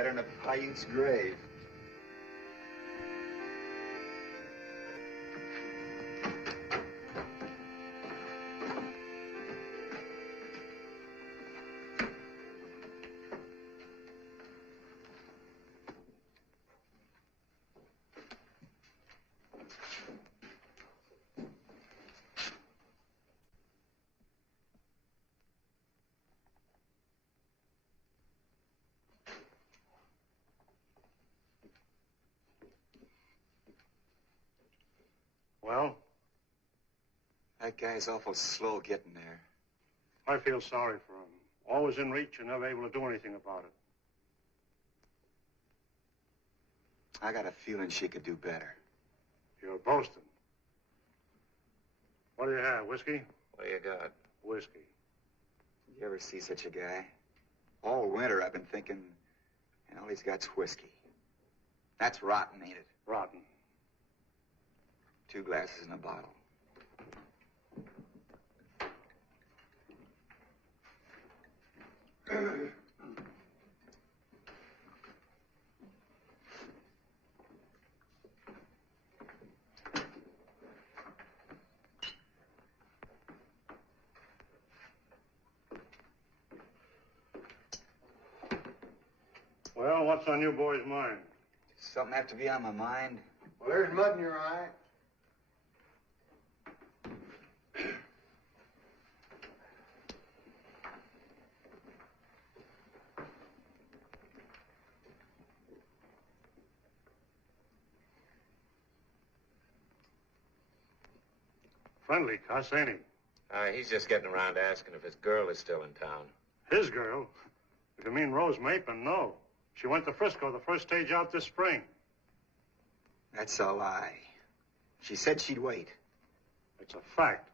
deader than a Paiute's grave. Well? That guy's awful slow getting there. I feel sorry for him. Always in reach and never able to do anything about it. I got a feeling she could do better. You're boasting. What do you have, whiskey? What do you got? Whiskey. You ever see such a guy? All winter I've been thinking, and all he's got's whiskey. That's rotten, ain't it? Rotten. 2 glasses in a bottle. Well, what's on you boys' mind? Something have to be on my mind. Well, there's mud in your eye. Friendly cuss, ain't he? He's just getting around to asking if his girl is still in town. His girl? If you mean Rose Mapin, no. She went to Frisco the first stage out this spring. That's a lie. She said she'd wait. It's a fact.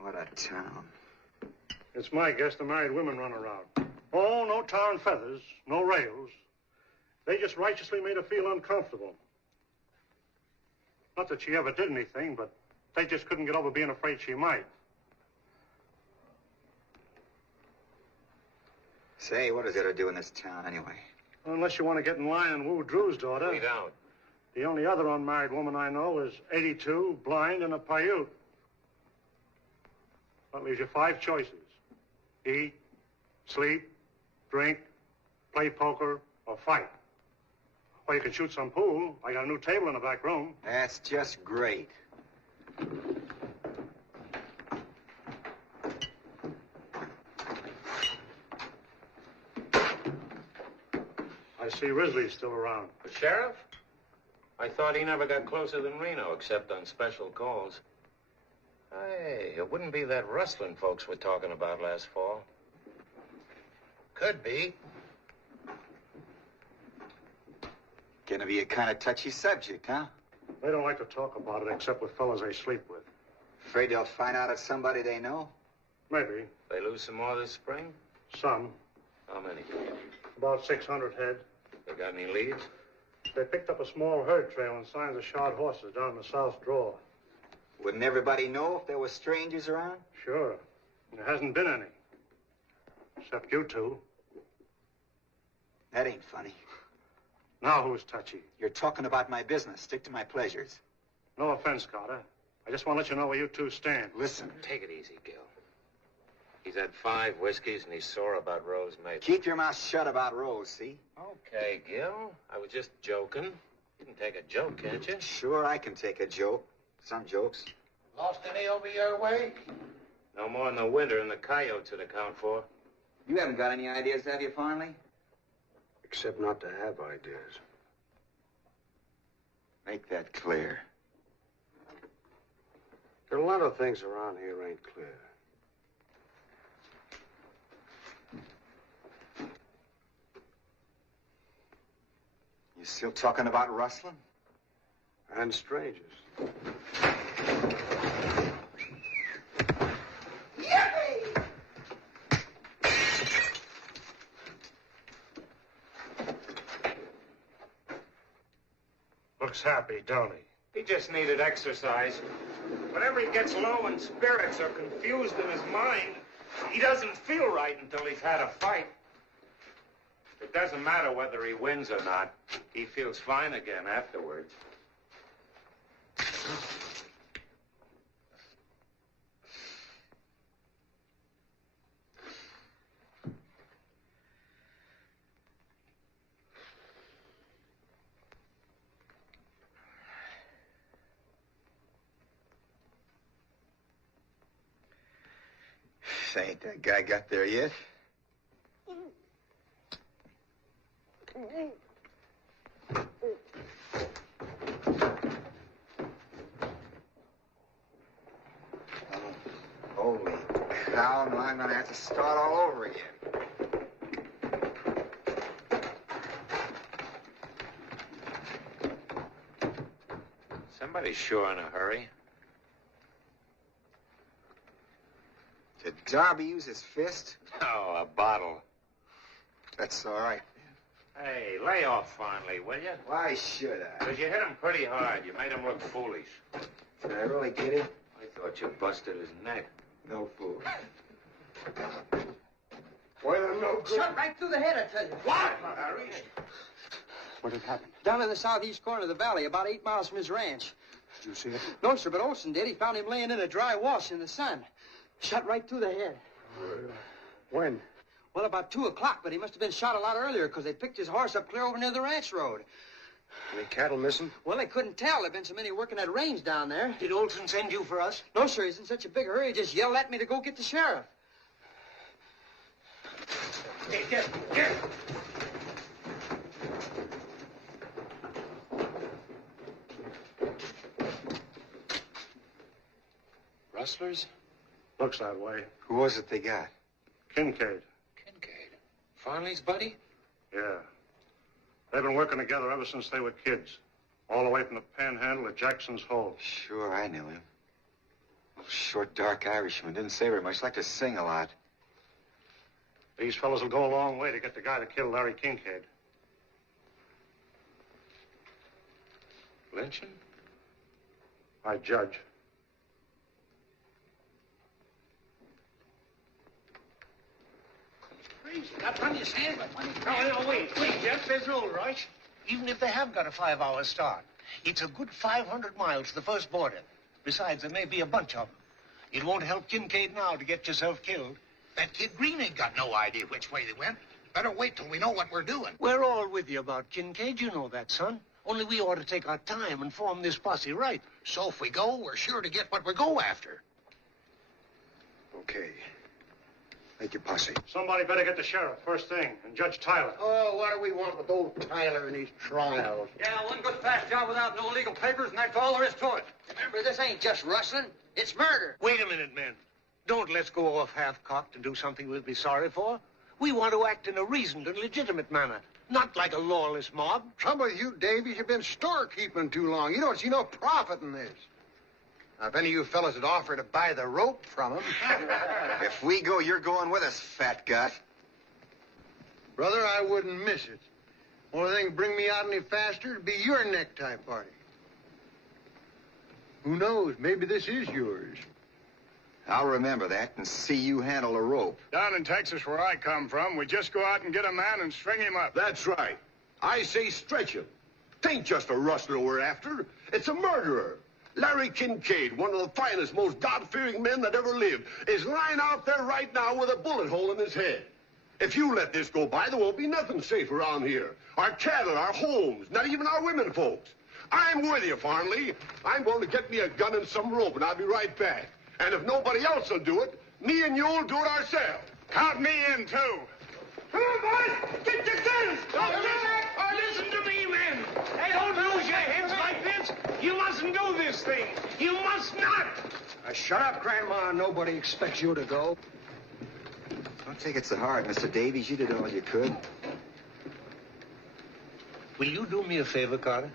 What a town. It's my guess the married women run around. Oh, no tar and feathers, no rails. They just righteously made her feel uncomfortable. Not that she ever did anything, but they just couldn't get over being afraid she might. Say, what does it to do in this town anyway? Well, unless you want to get in line and woo Drew's daughter. We don't. The only other unmarried woman I know is 82, blind, and a Paiute. That leaves you 5 choices. Eat, sleep, drink, play poker, or fight. Or you can shoot some pool. I got a new table in the back room. That's just great. I see Risley's still around. The sheriff? I thought he never got closer than Reno, except on special calls. Hey, it wouldn't be that rustling folks were talking about last fall. Could be. Gonna be a kind of touchy subject, huh? They don't like to talk about it except with fellas they sleep with. Afraid they'll find out it's somebody they know? Maybe. They lose some more this spring? Some. How many? About 600 head. They got any leads? They picked up a small herd trail and signs of shod horses down in the south draw. Wouldn't everybody know if there were strangers around? Sure. There hasn't been any. Except you two. That ain't funny. Now who's touchy? You're talking about my business. Stick to my pleasures. No offense, Carter. I just want to let you know where you two stand. Listen. Take it easy, Gil. He's had 5 whiskeys and he's sore about Rose Mapin. Keep your mouth shut about Rose, see? Okay, Gil. I was just joking. You can take a joke, can't you? Sure, I can take a joke. Some jokes. Lost any over your way? No more than the winter and the coyotes would account for. You haven't got any ideas, have you, finally? Except not to have ideas. Make that clear. There are a lot of things around here ain't clear. You still talking about rustling? And strangers. Yippee! Looks happy, don't he? He just needed exercise. Whenever he gets low in spirits or confused in his mind, He doesn't feel right until he's had a fight. It doesn't matter whether he wins or not. He feels fine again afterwards. Ain't that guy got there yet? Holy cow, now I'm gonna have to start all over again. Somebody's sure in a hurry. Did Darby use his fist? Oh, a bottle. That's all right. Hey, lay off finally, will you? Why should I? Because you hit him pretty hard. You made him look foolish. Did I really get him? I thought you busted his neck. No fool. Well, I'm no good. Shot right through the head, I tell you. What, Harry? What had happened? Down in the southeast corner of the valley, about 8 miles from his ranch. Did you see it? No, sir, but Olson did. He found him laying in a dry wash in the sun. Shot right through the head. When? Well, about 2 o'clock, but he must have been shot a lot earlier because they picked his horse up clear over near the ranch road. Any cattle missing? Well, they couldn't tell. There've been so many working at range down there. Did Olson send you for us? No, sir, he's in such a big hurry, he just yelled at me to go get the sheriff. Hey, get. Rustlers? Looks that way. Who was it they got? Kincaid. Kincaid. Farley's buddy? Yeah. They've been working together ever since they were kids. All the way from the Panhandle to Jackson's Hole. Sure, I knew him. Short, dark Irishman. Didn't say very much. Liked to sing a lot. These fellas will go a long way to get the guy that killed Larry Kincaid. Lynching? I judge. Got plenty of sand, but plenty of... No, wait, Jeff, there's no rush. Even if they have got a 5-hour start, it's a good 500 miles to the first border. Besides, there may be a bunch of them. It won't help Kincaid now to get yourself killed. That kid Green ain't got no idea which way they went. Better wait till we know what we're doing. We're all with you about Kincaid, you know that, son. Only we ought to take our time and form this posse right. So if we go, we're sure to get what we go after. Okay. Make your posse. Somebody better get the sheriff first thing, and Judge Tyler. Oh, what do we want with old Tyler and his trials? Yeah, one good fast job without no legal papers, and that's all there is to it. Remember, this ain't just rustling. It's murder. Wait a minute, men. Don't let's go off half-cocked and do something we'll be sorry for. We want to act in a reasoned and legitimate manner, not like a lawless mob. Trouble with you, Davies, you've been storekeeping too long. You don't see no profit in this. Now, if any of you fellas had offered to buy the rope from him... If we go, you're going with us, fat gut. Brother, I wouldn't miss it. Only thing bring me out any faster would be your necktie party. Who knows? Maybe this is yours. I'll remember that and see you handle a rope. Down in Texas, where I come from, we just go out and get a man and string him up. That's right. I say stretch him. Tain't just a rustler we're after. It's a murderer. Larry Kincaid, one of the finest, most God-fearing men that ever lived, is lying out there right now with a bullet hole in his head. If you let this go by, there won't be nothing safe around here. Our cattle, our homes, not even our women folks. I'm with you, Farnley. I'm going to get me a gun and some rope, and I'll be right back. And if nobody else will do it, me and you'll do it ourselves. Count me in, too. Come on, boys! Get your guns! Listen to me, men! Hey, don't lose your heads like this! You mustn't do this thing! You must not! Shut up, Grandma. Nobody expects you to go. Don't take it so hard, Mr. Davies. You did all you could. Will you do me a favor, Carter?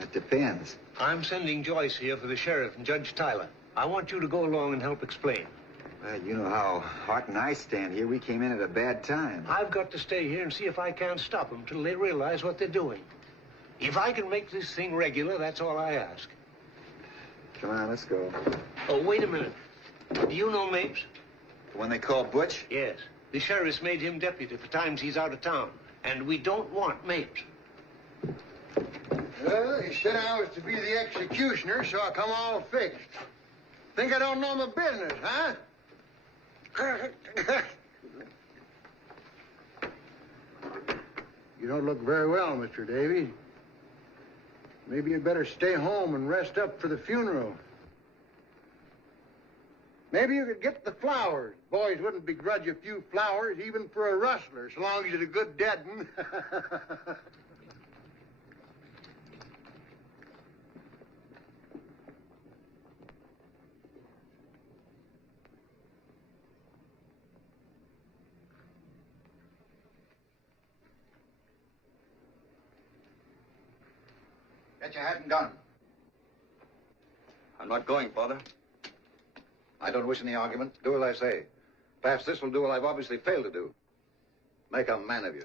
That depends. I'm sending Joyce here for the sheriff and Judge Tyler. I want you to go along and help explain. Well, you know how Hart and I stand here. We came in at a bad time. I've got to stay here and see if I can't stop them till they realize what they're doing. If I can make this thing regular, that's all I ask. Come on, let's go. Oh, wait a minute. Do you know Mapes? The one they call Butch? Yes. The sheriff's made him deputy for times he's out of town. And we don't want Mapes. Well, he said I was to be the executioner, so I come all fixed. Think I don't know my business, huh? You don't look very well, Mr. Davies. Maybe you'd better stay home and rest up for the funeral. Maybe you could get the flowers. Boys wouldn't begrudge a few flowers, even for a rustler, so long as he's a good dead one. Get your hat and gun. I'm not going, Father. I don't wish any argument. Do as I say. Perhaps this will do what I've obviously failed to do. Make a man of you.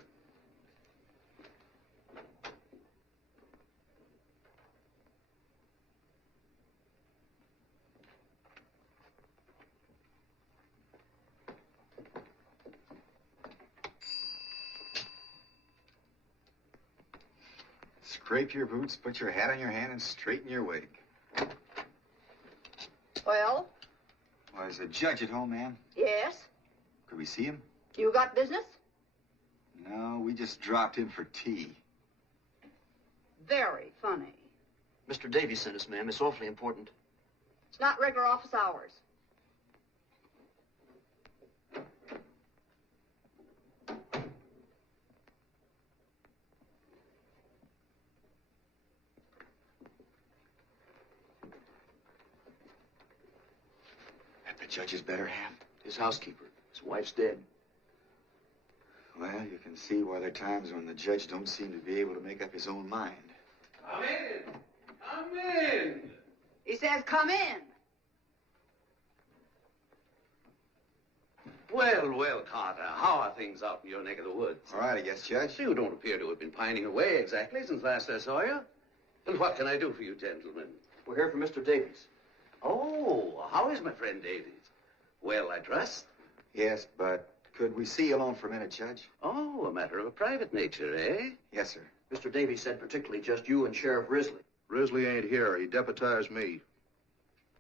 Scrape your boots, put your hat on your hand, and straighten your wig. Well? Well, is the judge at home, ma'am? Yes. Could we see him? You got business? No, we just dropped in for tea. Very funny. Mr. Davies sent us, ma'am. It's awfully important. It's not regular office hours. The judge's better half? His housekeeper. His wife's dead. Well, you can see why there are times when the judge don't seem to be able to make up his own mind. Come in. Come in. He says, come in. Well, well, Carter, how are things out in your neck of the woods? All right, I guess, Judge. You don't appear to have been pining away exactly since last I saw you. And what can I do for you, gentlemen? We're here for Mr. Davies. Oh, how is my friend Davies? Well, I trust. Yes, but could we see you alone for a minute, Judge? Oh, a matter of a private nature, eh? Yes, sir. Mr. Davies said particularly just you and Sheriff Risley. Risley ain't here. He deputized me.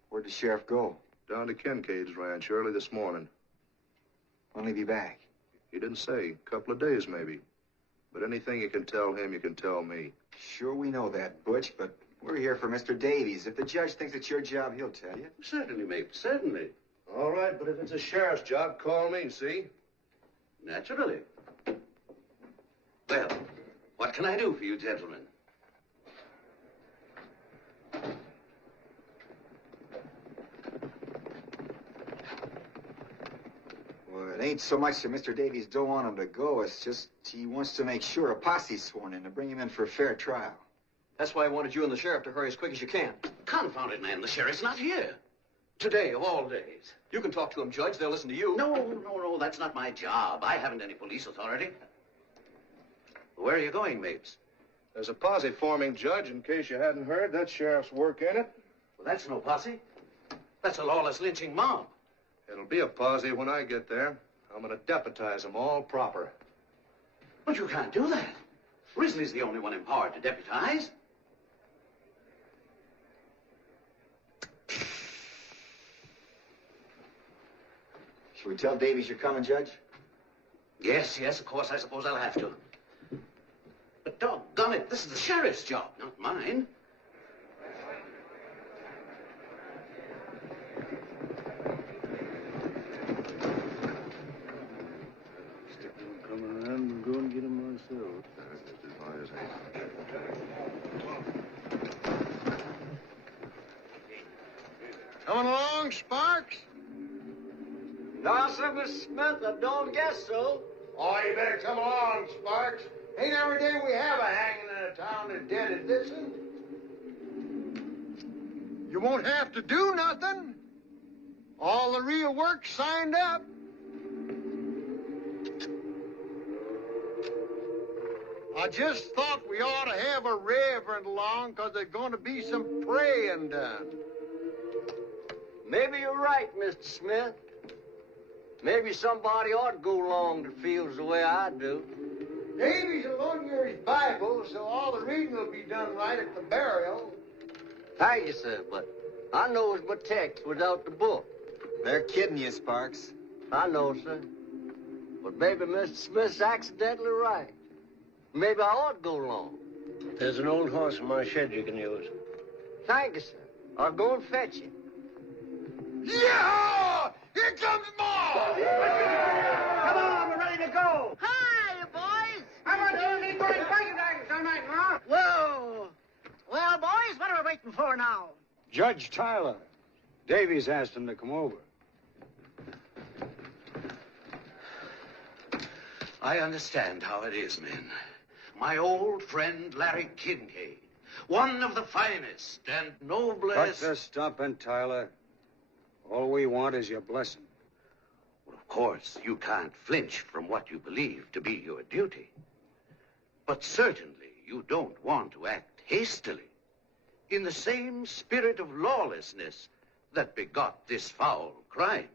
Where'd the sheriff go? Down to Kincaid's ranch early this morning. When'll he be back? He didn't say. A couple of days, maybe. But anything you can tell him, you can tell me. Sure, we know that, Butch, but we're here for Mr. Davies. If the judge thinks it's your job, he'll tell you. Certainly, mate, certainly. All right, but if it's a sheriff's job, call me, see? Naturally. Well, what can I do for you, gentlemen? Well, it ain't so much that Mr. Davies don't want him to go. It's just he wants to make sure a posse's sworn in to bring him in for a fair trial. That's why I wanted you and the sheriff to hurry as quick as you can. Confound it, man. The sheriff's not here. Today, of all days. You can talk to him, Judge. They'll listen to you. No. That's not my job. I haven't any police authority. Where are you going, Mapes? There's a posse forming, Judge, in case you hadn't heard. That sheriff's work in it. Well, that's no posse. That's a lawless lynching mob. It'll be a posse when I get there. I'm going to deputize them all proper. But you can't do that. Risley's the only one empowered to deputize. Should we tell Davies you're coming, Judge? Yes, of course, I suppose I'll have to. But doggone it, this is the sheriff's job, not mine. Coming around and go and get him myself. Coming along, Sparks? No, sir, Mr. Smith, I don't guess so. Oh, you better come along, Sparks. Ain't every day we have a hanging in a town as dead as this one. You won't have to do nothing. All the real work's signed up. I just thought we ought to have a reverend along, 'cause there's going to be some praying done. Maybe you're right, Mr. Smith. Maybe somebody ought to go along that feels the way I do. Davy's a loaning you his Bible, so all the reading will be done right at the burial. Thank you, sir, but I knows my text without the book. They're kidding you, Sparks. I know, sir. But maybe Mr. Smith's accidentally right. Maybe I ought to go along. There's an old horse in my shed you can use. Thank you, sir. I'll go and fetch him. Yeah! Here comes Ma! Come on, we're ready to go. Hi, boys. How about you need going fighting tonight, Ma? Whoa. Well, boys, what are we waiting for now? Judge Tyler. Davies asked him to come over. I understand how it is, men. My old friend Larry Kincaid, one of the finest and noblest... Cut the stumping, Tyler. All we want is your blessing. Well, of course, you can't flinch from what you believe to be your duty. But certainly you don't want to act hastily, in the same spirit of lawlessness that begot this foul crime.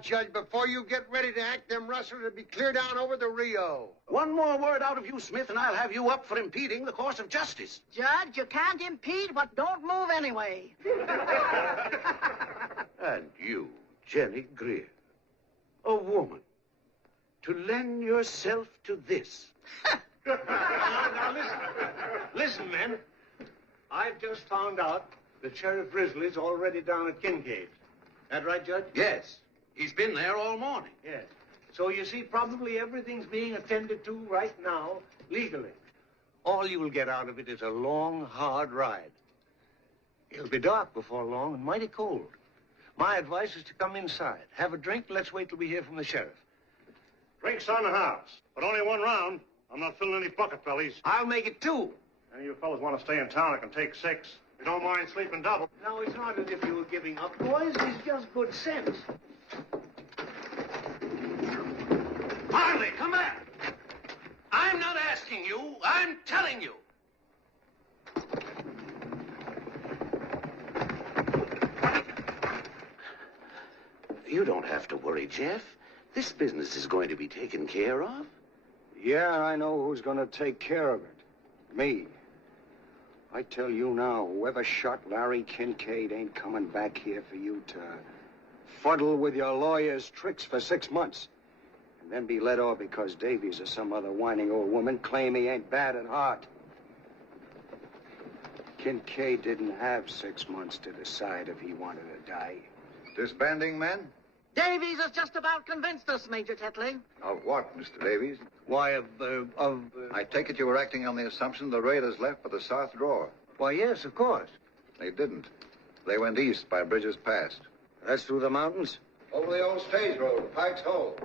Judge, before you get ready to act, them rustlers will be clear down over the Rio. One more word out of you, Smith, and I'll have you up for impeding the course of justice. Judge, you can't impede, but don't move anyway. And you, Jenny Greer, a woman, to lend yourself to this. Now listen, men. I've just found out that Sheriff Risley's already down at Kincaid's. That right, Judge? Yes. He's been there all morning. Yes. So you see, probably everything's being attended to right now, legally. All you will get out of it is a long, hard ride. It'll be dark before long and mighty cold. My advice is to come inside, have a drink, let's wait till we hear from the sheriff. Drinks on the house, but only one round. I'm not filling any bucket bellies. I'll make it 2. Any of you fellas want to stay in town, I can take 6. You don't mind sleeping double. No, it's not as if you were giving up, boys. It's just good sense. Marley, come back! I'm not asking you, I'm telling you. You don't have to worry, Jeff. This business is going to be taken care of. Yeah, I know who's going to take care of it. Me. I tell you now, whoever shot Larry Kincaid ain't coming back here for you to fuddle with your lawyer's tricks for 6 months. And then be let off because Davies or some other whining old woman claim he ain't bad at heart. Kincaid didn't have 6 months to decide if he wanted to die. Disbanding, men? Davies has just about convinced us, Major Tetley. Of what, Mr. Davies? Why, I take it you were acting on the assumption the raiders left for the south drawer. Why, yes, of course. They didn't. They went east by Bridges Pass. That's through the mountains? Over the old stage road, Pike's Hole.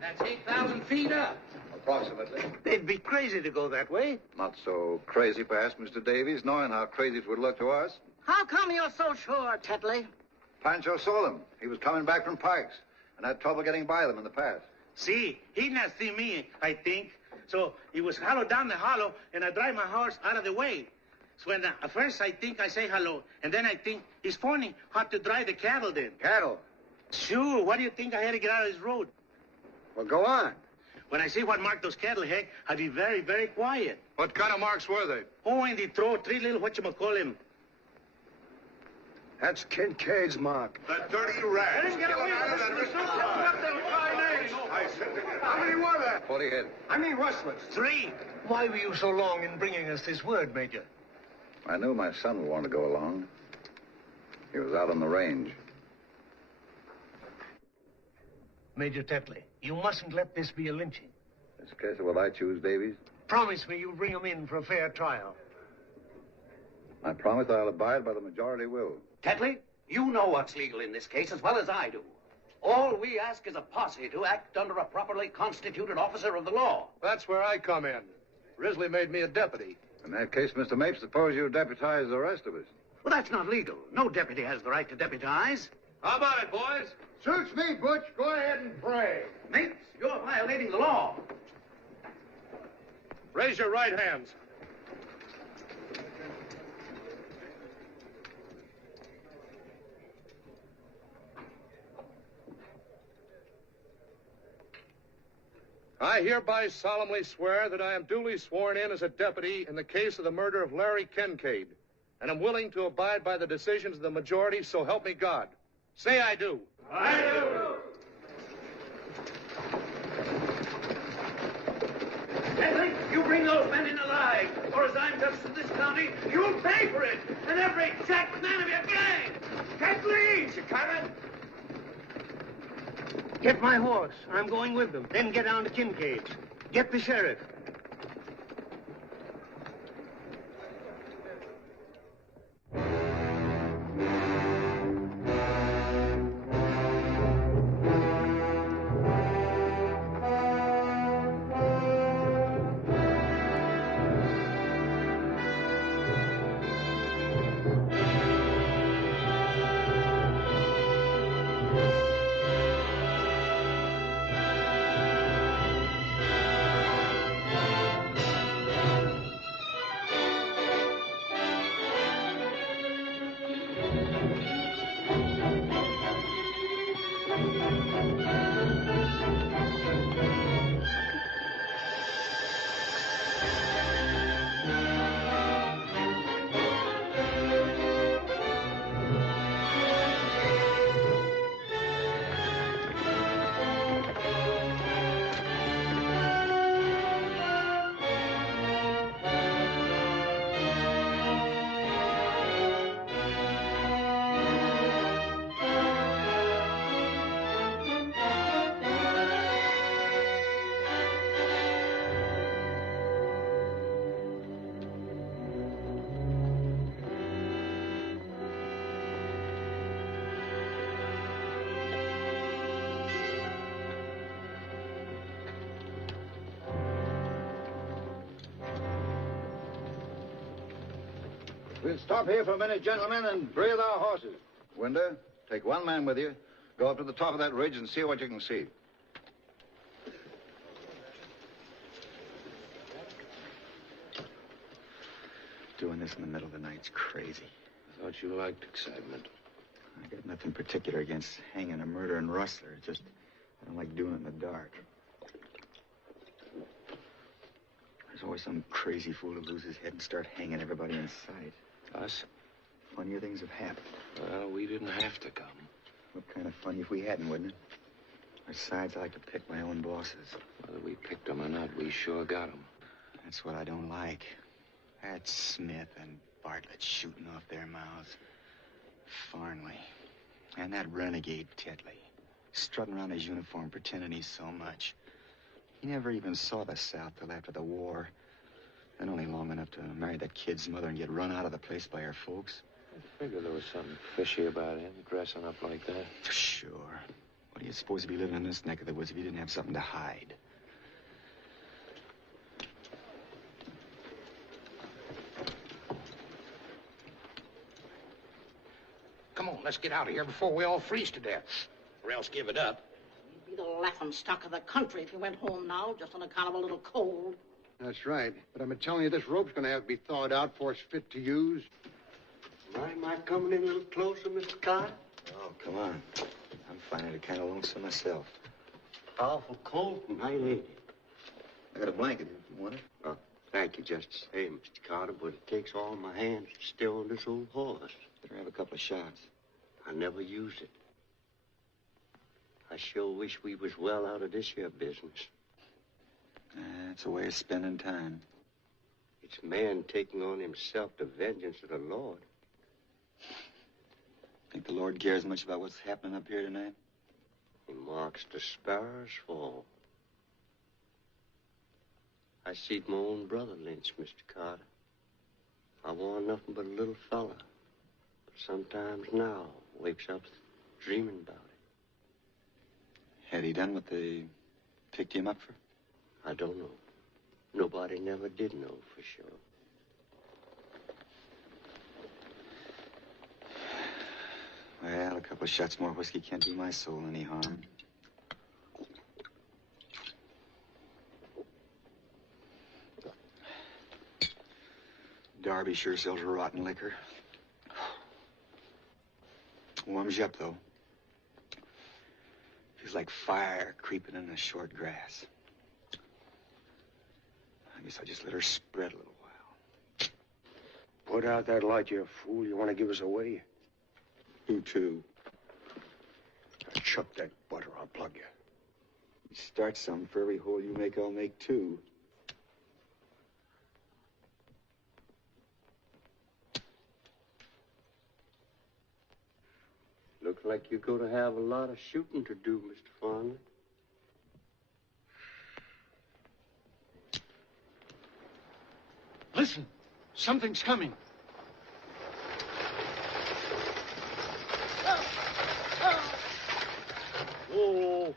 That's 8,000 feet up. Approximately. They'd be crazy to go that way. Not so crazy, perhaps, Mr. Davies, knowing how crazy it would look to us. How come you're so sure, Tetley? Pancho saw them. He was coming back from Pike's and had trouble getting by them in the pass. See, he not see me, I think. So he was hollow down the hollow, and I drive my horse out of the way. So when at first I think I say hello, and then I think it's funny how to drive the cattle then. Cattle? Sure, what do you think I had to get out of this road? Well, go on. When I see what marked those cattle had, I'd be very, very quiet. What kind of marks were they? Oh, and they throw 3 little whatchamacallit. That's Kincaid's mark. The dirty rat. Let him get away with this. How many were there? 40 head. I mean rustlers. 3. Why were you so long in bringing us this word, Major? I knew my son would want to go along. He was out on the range. Major Tetley, you mustn't let this be a lynching. This case of what I choose, Davies. Promise me you'll bring him in for a fair trial. I promise I'll abide by the majority will. Tetley, you know what's legal in this case as well as I do. All we ask is a posse to act under a properly constituted officer of the law. That's where I come in. Risley made me a deputy. In that case, Mr. Mapes, suppose you deputize the rest of us. Well, that's not legal. No deputy has the right to deputize. How about it, boys? Suits me, Butch. Go ahead and pray. Mapes, you're violating the law. Raise your right hands. I hereby solemnly swear that I am duly sworn in as a deputy in the case of the murder of Larry Kincaid, and am willing to abide by the decisions of the majority, so help me God. Say I do. I do. Henry, you bring those men in alive, or as I'm justice of this county, you'll pay for it, and every jack man of your gang. Get leads, you can't. Get my horse. I'm going with them. Then get down to Kincaid's. Get the sheriff. We'll stop here for a minute, gentlemen, and breathe our horses. Winder, take one man with you. Go up to the top of that ridge and see what you can see. Doing this in the middle of the night's crazy. I thought you liked excitement. I got nothing particular against hanging a murdering rustler. It's just, I don't like doing it in the dark. There's always some crazy fool who loses his head and start hanging everybody in sight. Us? Funnier things have happened. Well, we didn't have to come. What kind of funny if we hadn't, wouldn't it? Besides, I like to pick my own bosses. Whether we picked them or not, we sure got them. That's what I don't like. That's Smith and Bartlett shooting off their mouths. Farnley. And that renegade Tetley. Strutting around his uniform, pretending he's so much. He never even saw the South till after the war. And only long enough to marry that kid's mother and get run out of the place by her folks. I figured there was something fishy about him, dressing up like that. Sure. What do you suppose to be living in this neck of the woods if you didn't have something to hide? Come on, let's get out of here before we all freeze to death. Or else give it up. You'd be the laughing stock of the country if you went home now, just on account of a little cold. That's right. But I'm telling you, this rope's going to have to be thawed out before it's fit to use. Am I coming in a little closer, Mr. Carter? Oh, come on. I'm finding it kind of lonesome myself. Powerful cold tonight, ain't it? I got a blanket if you want it. Oh, thank you just the same, Mr. Carter, but it takes all my hands to steer on this old horse. Better have a couple of shots. I never use it. I sure wish we was well out of this here business. It's a way of spending time. It's man taking on himself the vengeance of the Lord. Think the Lord cares much about what's happening up here tonight? He marks the sparrows fall. I seed my own brother lynched, Mr. Carter. I warn't nothing but a little fella. But sometimes now wakes up dreaming about it. Had he done what they picked him up for? I don't know. Nobody never did know for sure. Well, a couple of shots more whiskey can't do my soul any harm. Darby sure sells rotten liquor. Warms you up, though. Feels like fire creeping in the short grass. Guess I just let her spread a little while. Put out that light, you fool. You want to give us away? Who to? Now, chuck that butter. I'll plug you. You start something. For every hole you make, I'll make two. Looks like you're going to have a lot of shooting to do, Mr. Farnley. Listen, something's coming. Whoa.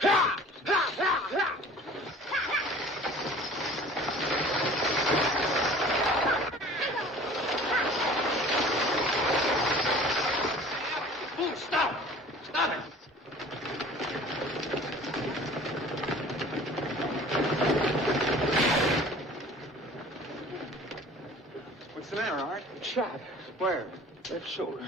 Stop! Stop it! What's the matter, Art? Shot. Where? Left shoulder.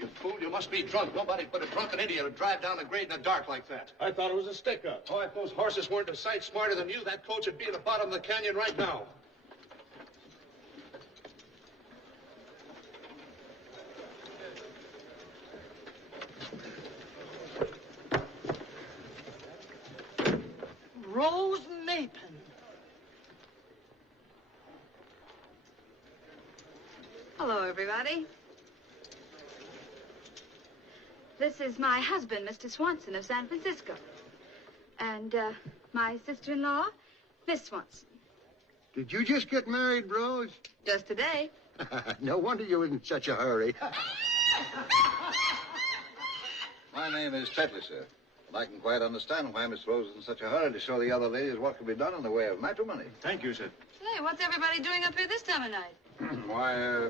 You fool, you must be drunk. Nobody but a drunken idiot would drive down the grade in the dark like that. I thought it was a stick-up. Oh, if those horses weren't a sight smarter than you, that coach would be at the bottom of the canyon right now. Rose Mapin. Hello, everybody. This is my husband, Mr. Swanson of San Francisco. And, my sister-in-law, Miss Swanson. Did you just get married, Rose? Just today. No wonder you were in such a hurry. My name is Tetley, sir. And I can quite understand why Miss Rose is in such a hurry to show the other ladies what can be done in the way of matrimony. Thank you, sir. Say, what's everybody doing up here this time of night? Why,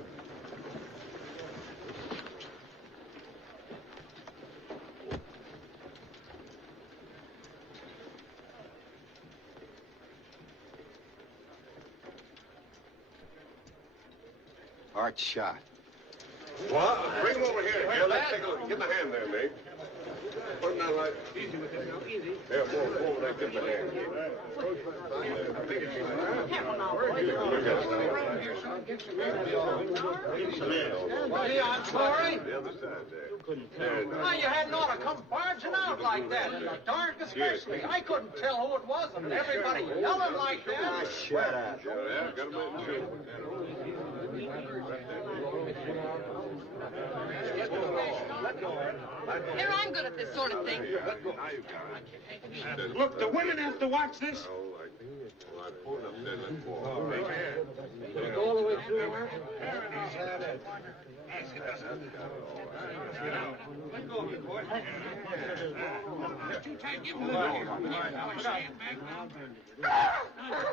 Art shot. What? Bring him over here. Here, let's take a look. Give him a hand there, Nate. Put him down like... Easy with it now, easy. There, forward there. Give him a hand. Careful now, Hey, I'm sorry. The other side there. Why, you hadn't ought to come barging out like that, in the dark especially. I couldn't tell who it was, and everybody yelling like that. Shut up. Yeah, got him in too. Here, I'm good at this sort of thing. Look, the women have to watch this. Go all the way through, Mark? Let go of it, boy. Too tight, give him the money.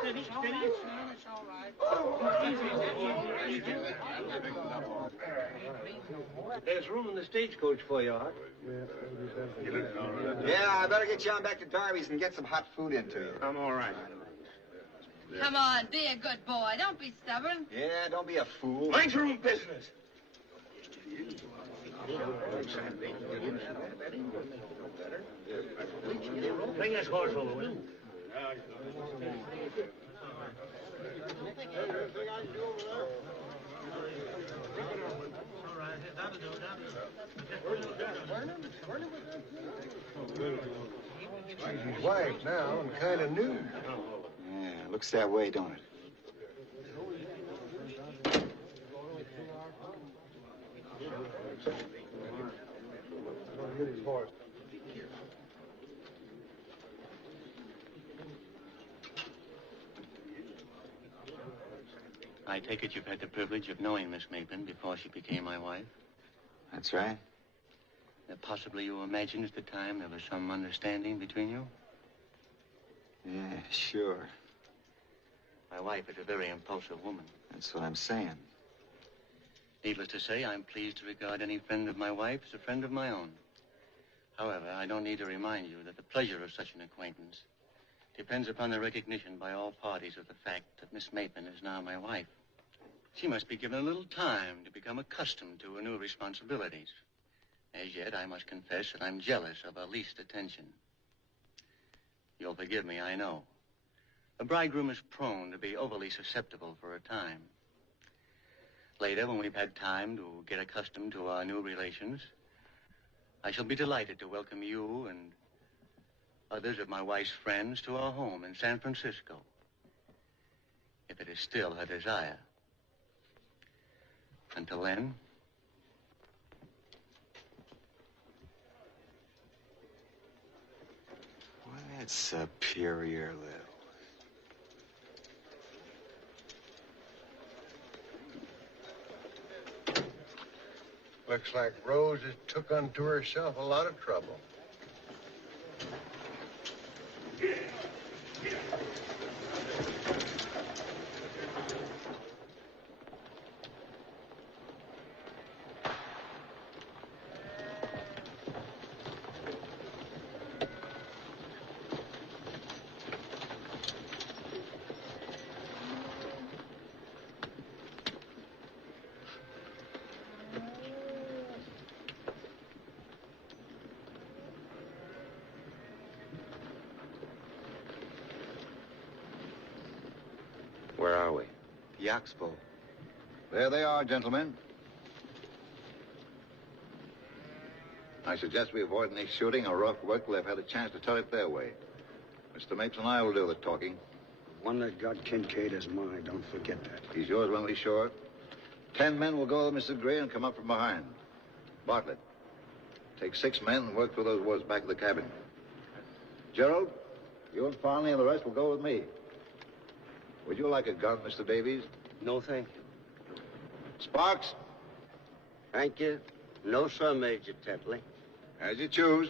Finish. It's all right. There's room in the stagecoach for you, Art. Yeah, I better get you on back to Darby's and get some hot food into you. I'm all right. Come on, be a good boy. Don't be stubborn. Yeah, don't be a fool. Mind your own business. Bring this horse over, will you? She's his wife now and kind of new. Yeah, looks that way, don't it? I take it you've had the privilege of knowing Miss Mapin before she became my wife? That's right. That possibly you imagined at the time there was some understanding between you? Yeah, sure. My wife is a very impulsive woman. That's what I'm saying. Needless to say, I'm pleased to regard any friend of my wife as a friend of my own. However, I don't need to remind you that the pleasure of such an acquaintance depends upon the recognition by all parties of the fact that Miss Maitland is now my wife. She must be given a little time to become accustomed to her new responsibilities. As yet, I must confess that I'm jealous of her least attention. You'll forgive me, I know. A bridegroom is prone to be overly susceptible for a time. Later, when we've had time to get accustomed to our new relations, I shall be delighted to welcome you and others of my wife's friends to our home in San Francisco, if it is still her desire. Until then, Why, that superior little. Looks like Rose has took unto herself a lot of trouble. Where are we? The Oxbow. There they are, gentlemen. I suggest we avoid any shooting or rough work till they've had a chance to tell it their way. Mr. Mapes and I will do the talking. The one that got Kincaid is mine. Don't forget that. He's yours, when we sure. 10 men will go with Mr. Gray and come up from behind. Bartlett, take 6 men and work through those woods back of the cabin. Gerald, you and Farnley and the rest will go with me. Would you like a gun, Mr. Davies? No, thank you. Sparks? Thank you. No, sir, Major Tetley. As you choose.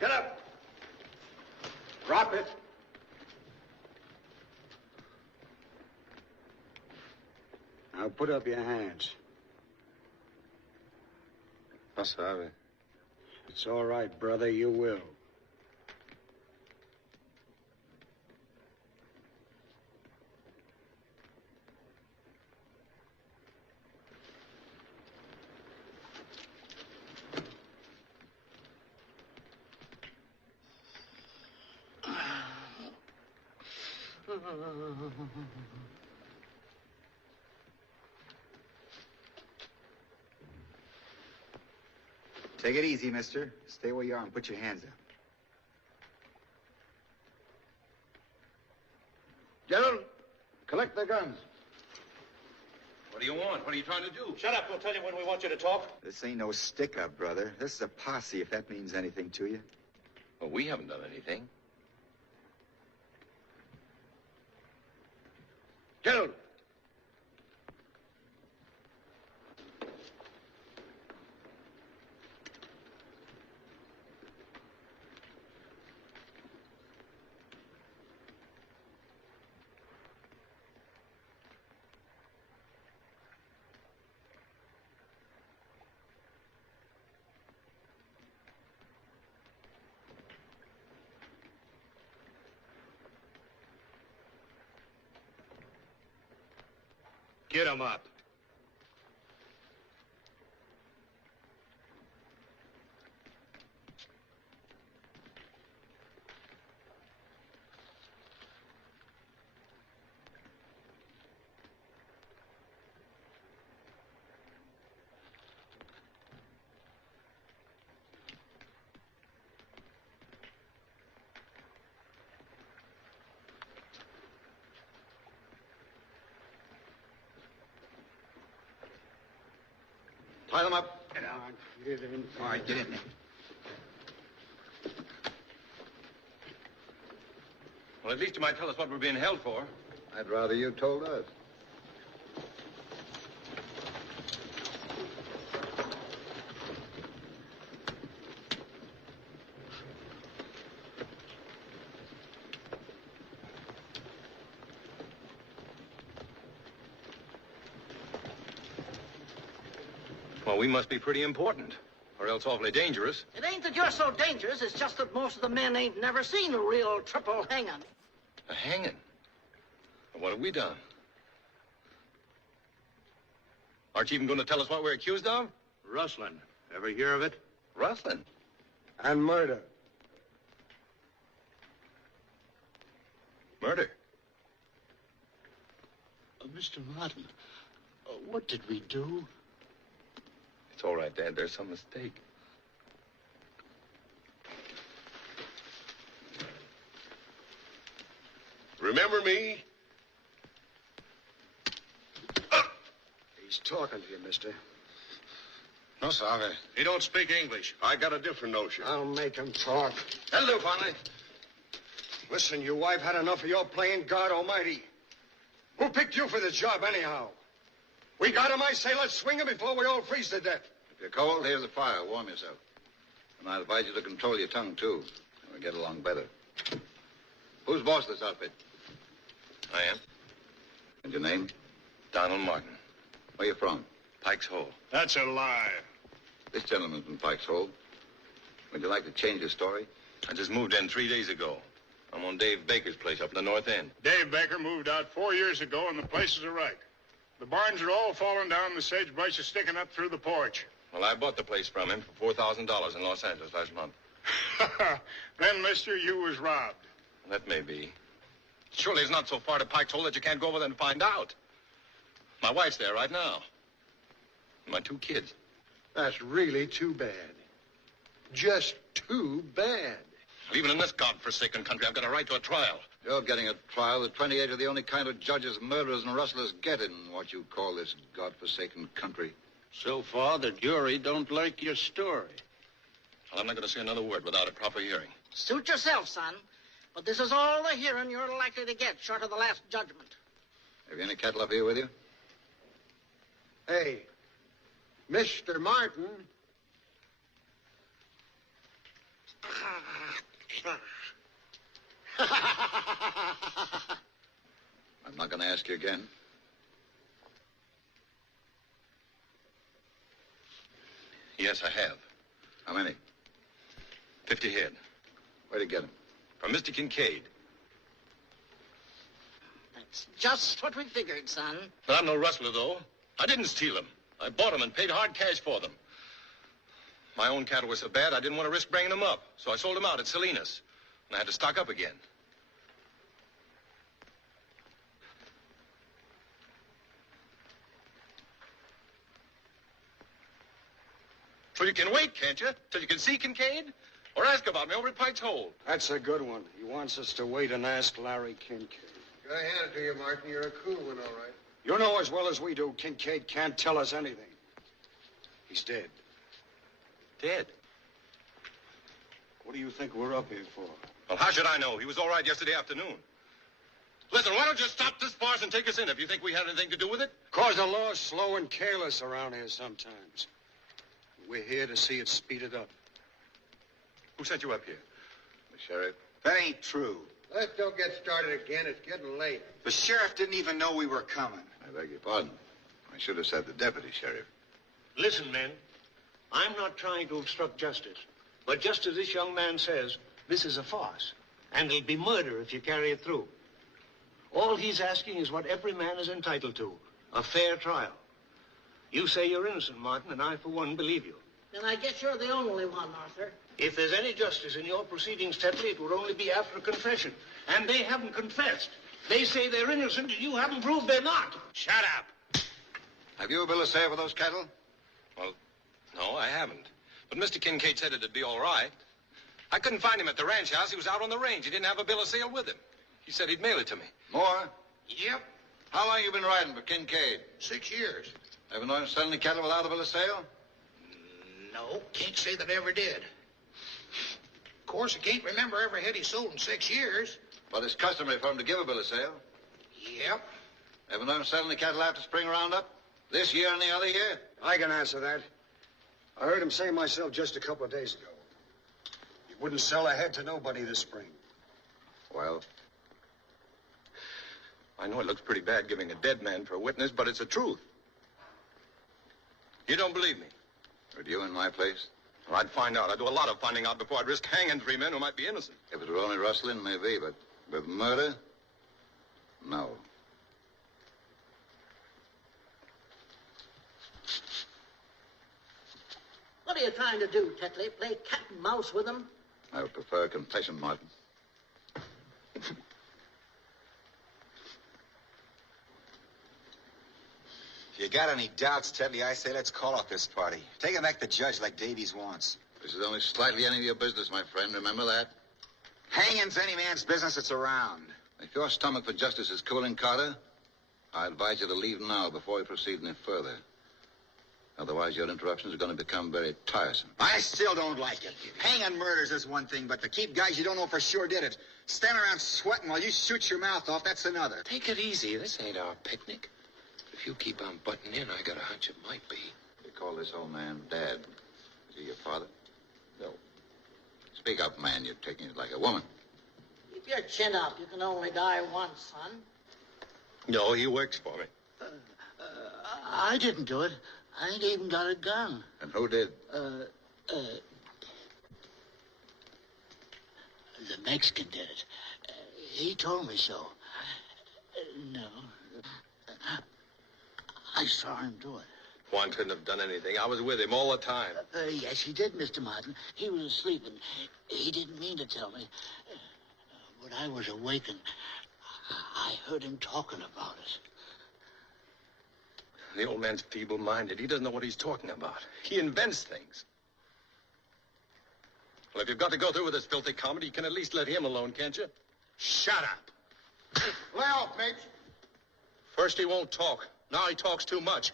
Get up. Drop it. Now put up your hands. Passabe. It's all right, brother. You will. Take it easy, mister. Stay where you are and put your hands up. Gerald, collect Collect the guns. What do you want? What are you trying to do? Shut up. We'll tell you when we want you to talk. This ain't no stick-up, brother. This is a posse, if that means anything to you. Well, we haven't done anything. Gerald. Get him up. Tie them up. Get out. Get in. All right, get in there. Well, at least you might tell us what we're being held for. I'd rather you told us. Well, we must be pretty important, or else awfully dangerous. It ain't that you're so dangerous, it's just that most of the men ain't never seen a real triple hanging. A hanging? Well, what have we done? Aren't you even going to tell us what we're accused of? Rustling. Ever hear of it? Rustling? And murder. Murder? Mr. Martin, what did we do? It's all right, Dad. There's some mistake. Remember me? He's talking to you, mister. No, sir. He don't speak English. I got a different notion. I'll make him talk. That'll do, Conley. Listen, your wife had enough of your playing God Almighty. Who picked you for the job, anyhow? We got him, I say, let's swing him before we all freeze to death. If you're cold, here's a fire. Warm yourself. And I advise you to control your tongue, too. We'll get along better. Who's boss of this outfit? I am. And your name? Donald Martin. Where you from? Pike's Hole. That's a lie. This gentleman's from Pike's Hole. Would you like to change your story? I just moved in 3 days ago. I'm on Dave Baker's place up in the north end. Dave Baker moved out 4 years ago, and the place is a wreck. The barns are all falling down, the sagebrush is sticking up through the porch. Well, I bought the place from him for $4,000 in Los Angeles last month. Then, mister, you was robbed. That may be. Surely it's not so far to Pike's Hole that you can't go over there and find out. My wife's there right now. And my 2 kids. That's really too bad. Just too bad. Well, even in this godforsaken country, I've got a right to a trial. You're getting a trial. The 28 are the only kind of judges murderers and rustlers get in what you call this godforsaken country. So far, the jury don't like your story. Well, I'm not going to say another word without a proper hearing. Suit yourself, son. But this is all the hearing you're likely to get, short of the last judgment. Have you any cattle up here with you? Hey, Mr. Martin. I'm not going to ask you again. Yes, I have. How many? 50 head. Where'd you get them? From Mr. Kincaid. That's just what we figured, son. But I'm no rustler, though. I didn't steal them. I bought them and paid hard cash for them. My own cattle were so bad, I didn't want to risk bringing them up. So I sold them out at Salinas. And I had to stock up again. Well, you can wait, can't you? Till you can see Kincaid? Or ask about me over at Pike's Hole. That's a good one. He wants us to wait and ask Larry Kincaid. Gotta hand it to you, Martin. You're a cool one, all right. You know as well as we do, Kincaid can't tell us anything. He's dead. Dead? What do you think we're up here for? Well, how should I know? He was all right yesterday afternoon. Listen, why don't you stop this farce and take us in if you think we had anything to do with it? Cause the law's slow and careless around here sometimes. We're here to see it speeded up. Who sent you up here? The sheriff. That ain't true. Let's don't get started again. It's getting late. The sheriff didn't even know we were coming. I beg your pardon. I should have said the deputy sheriff. Listen, men. I'm not trying to obstruct justice. But just as this young man says, this is a farce. And it'll be murder if you carry it through. All he's asking is what every man is entitled to. A fair trial. You say you're innocent, Martin, and I, for one, believe you. Then I guess you're the only one, Arthur. If there's any justice in your proceedings, Tetley, it would only be after a confession. And they haven't confessed. They say they're innocent, and you haven't proved they're not. Shut up. Have you a bill of sale for those cattle? Well, no, I haven't. But Mr. Kincaid said it'd be all right. I couldn't find him at the ranch house. He was out on the range. He didn't have a bill of sale with him. He said he'd mail it to me. More? Yep, How long you been riding for Kincaid? 6 years. Ever known him selling the cattle without a bill of sale? No, can't say that I ever did. Of course, I can't remember every head he sold in 6 years. But it's customary for him to give a bill of sale. Yep. Ever known him selling the cattle after spring roundup? This year and the other year? I can answer that. I heard him say myself just a couple of days ago. He wouldn't sell a head to nobody this spring. Well? I know it looks pretty bad giving a dead man for a witness, but it's the truth. You don't believe me? Would you in my place? Well, I'd find out. I'd do a lot of finding out before I'd risk hanging 3 men who might be innocent. If it were only rustling, maybe, but with murder? No. What are you trying to do, Tetley? Play cat and mouse with them? I would prefer a confession, Martin. If you got any doubts, Tetley, I say let's call off this party. Take it back to the judge like Davies wants. This is only slightly any of your business, my friend. Remember that? Hanging's any man's business that's around. If your stomach for justice is cooling, Carter, I advise you to leave now before we proceed any further. Otherwise, your interruptions are going to become very tiresome. I still don't like it. Hanging murders is one thing, but to keep guys you don't know for sure did it, stand around sweating while you shoot your mouth off, that's another. Take it easy. This ain't our picnic. If you keep on butting in, I got a hunch it might be. You call this old man Dad. Is he your father? No. Speak up, man. You're taking it like a woman. Keep your chin up. You can only die once, son. No, he works for me. I didn't do it. I ain't even got a gun. And who did? The Mexican did it. He told me so. No. I saw him do it. Juan couldn't have done anything. I was with him all the time. Yes, he did, Mr. Martin. He was asleep, and he didn't mean to tell me. When I was awakened, I heard him talking about it. The old man's feeble-minded. He doesn't know what he's talking about. He invents things. Well, if you've got to go through with this filthy comedy, you can at least let him alone, can't you? Shut up. Lay off, Mapes. First he won't talk. Now he talks too much.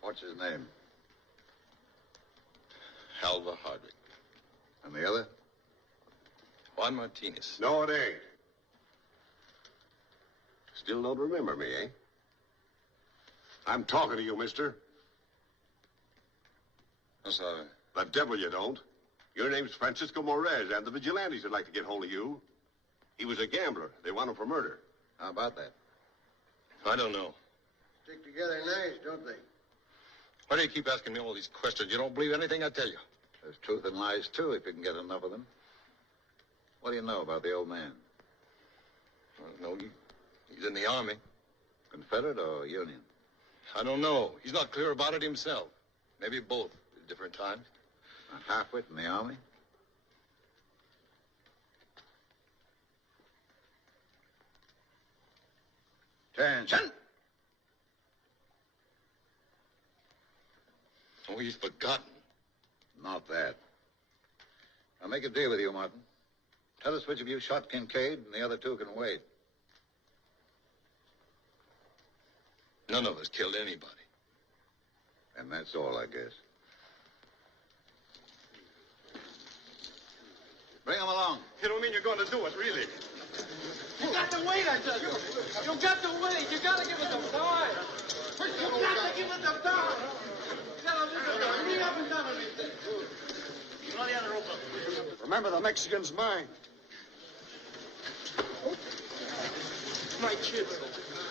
What's his name? Alva Hardwick. And the other? Juan Martinez. No, it ain't. Still don't remember me, eh? I'm talking to you, mister. I'm sorry. The devil you don't. Your name's Francisco Morez, and the vigilantes would like to get hold of you. He was a gambler. They want him for murder. How about that? I don't know. Stick together nice, don't they? Why do you keep asking me all these questions? You don't believe anything I tell you. There's truth in lies, too, if you can get enough of them. What do you know about the old man? I don't know. He's in the Army. Confederate or Union? I don't know. He's not clear about it himself. Maybe both at different times. A half-wit in the Army? Attention! Oh, he's forgotten. Not that. I'll make a deal with you, Martin. Tell us which of you shot Kincaid, and the other two can wait. None of us killed anybody. And that's all, I guess. Bring him along. You don't mean you're going to do it, really? You got to wait, I tell you. You got to wait. You got to give us some time. You got to give us some time. Tell us, hurry up and done everything. Remember, the Mexican's mine. My kids.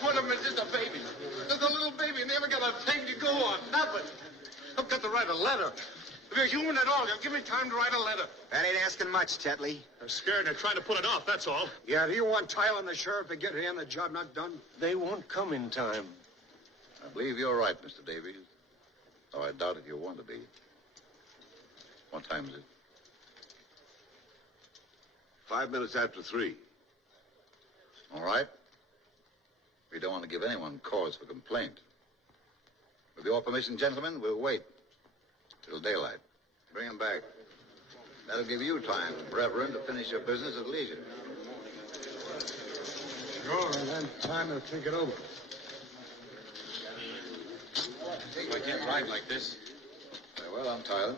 One of them is just a baby. Just a little baby, and they haven't got a thing to go on. Nothing. I've got to write a letter. If you're human at all, you'll give me time to write a letter. That ain't asking much, Tetley. They're scared. They're trying to put it off, that's all. Yeah, do you want Tyler and the sheriff to get here and the job not done? They won't come in time. I believe you're right, Mr. Davies. Though I doubt if you want to be. What time is it? 5 minutes after 3. All right. We don't want to give anyone cause for complaint. With your permission, gentlemen, we'll wait till daylight. Bring him back. That'll give you time, Reverend, to finish your business at leisure. Sure, and then time to think it over. I can't ride like this. Very well, I'm Tyler.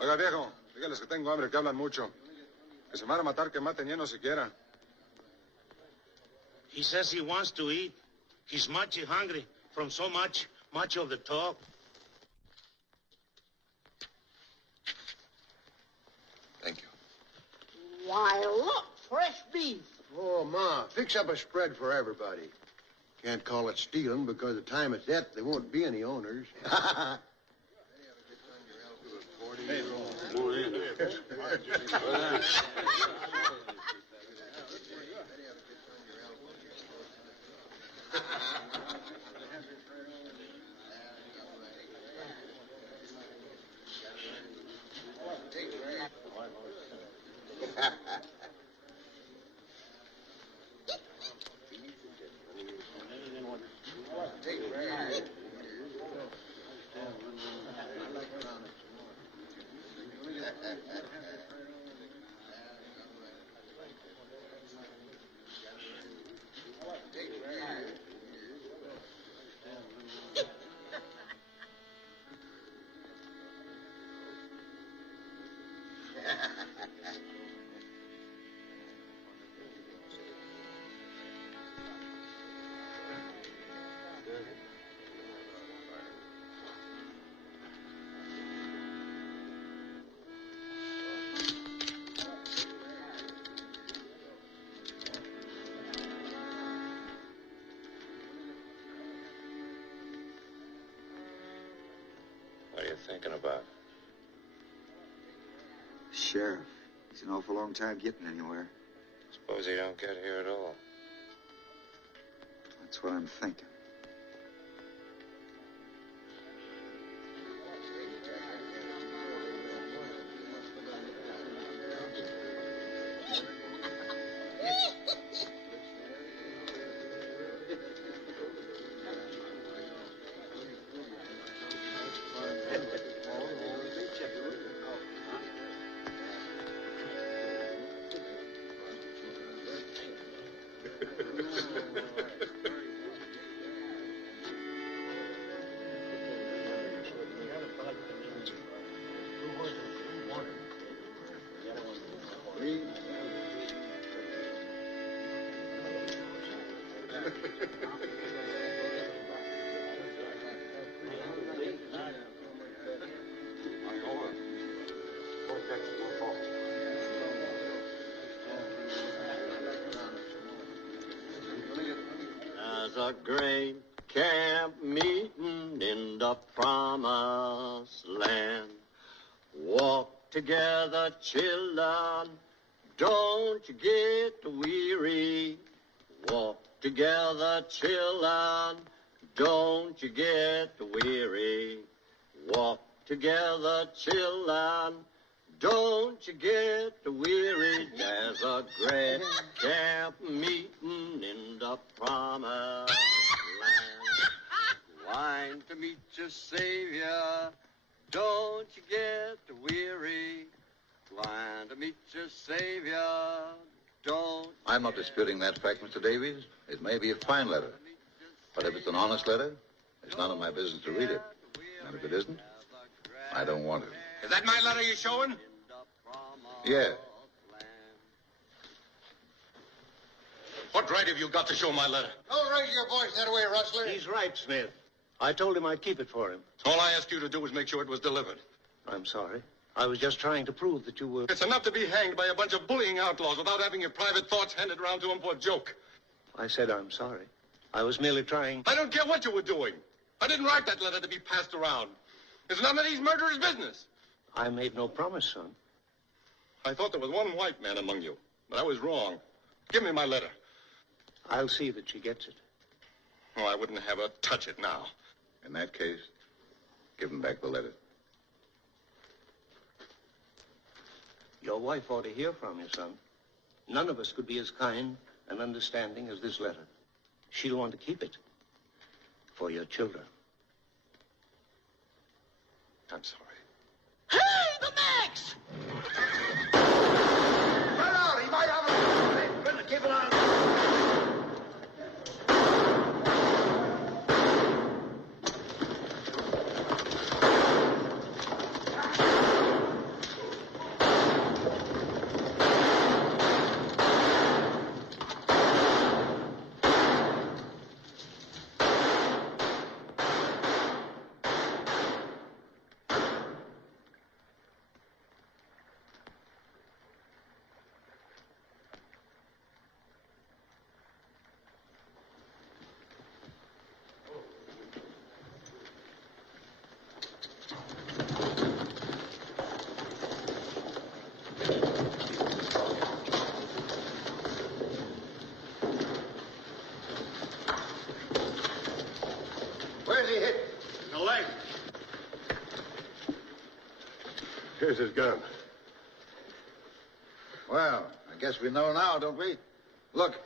Oiga, viejo, dígales que tengo hambre, que hablan mucho. Que se van a matar, que maten lleno siquiera. He says he wants to eat. He's mighty hungry from so much of the talk. Thank you. Why, look, fresh beef. Oh, Ma, fix up a spread for everybody. Can't call it stealing because the time it's at, there won't be any owners. What are you thinking about? Sheriff, he's an awful long time getting anywhere. Suppose he don't get here at all. That's what I'm thinking. There's a great camp meeting in the promised land. Walk together, children, don't you get weary. Walk together, children, don't you get weary. Walk together, children, don't you get weary. There's a great camp meeting in the promised land. Wine to meet your Savior, don't you get weary. flying to meet your savior. Don't. I'm not disputing that fact, Mr. Davies. It may be a fine letter. But if it's an honest letter, it's none of my business to read it. And if it isn't, I don't want it. Is that my letter you're showing? Yeah. What right have you got to show my letter? Don't raise your voice that way, Rustler. He's right, Smith. I told him I'd keep it for him. All I asked you to do was make sure it was delivered. I'm sorry. I was just trying to prove that you were... It's enough to be hanged by a bunch of bullying outlaws without having your private thoughts handed around to them for a joke. I said I'm sorry. I was merely trying... I don't care what you were doing. I didn't write that letter to be passed around. It's none of these murderers' business. I made no promise, son. I thought there was one white man among you, but I was wrong. Give me my letter. I'll see that she gets it. Oh, I wouldn't have her touch it now. In that case, give him back the letter. Your wife ought to hear from you, son. None of us could be as kind and understanding as this letter. She'll want to keep it for your children. I'm sorry. Hey, the Max! Right out, he might have a... Better keep it on. Where's he hit? The leg. Here's his gun. Well, I guess we know now, don't we? Look.